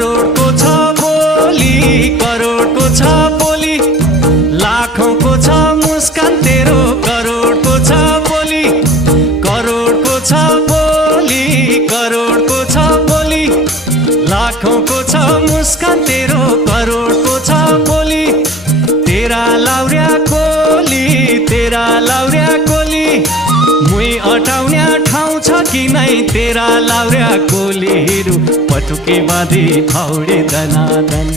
करोडको छ बोली, करोडको छ बोली, लाखौंको छ मुस्कान तेरो, करोडको छ बोली, करोडको छ बोली, करोडको छ बोली, लाखौंको छ मुस्कान तेरो, करोडको छ बोली। तेरा लाउर्या कोली, तेरा लाउर्या कोली, मुई अटाउने ठाउँ छ कि नै तेरा लाउर्या कोलीहरू पटुके बाँधी फाउडे दनादन।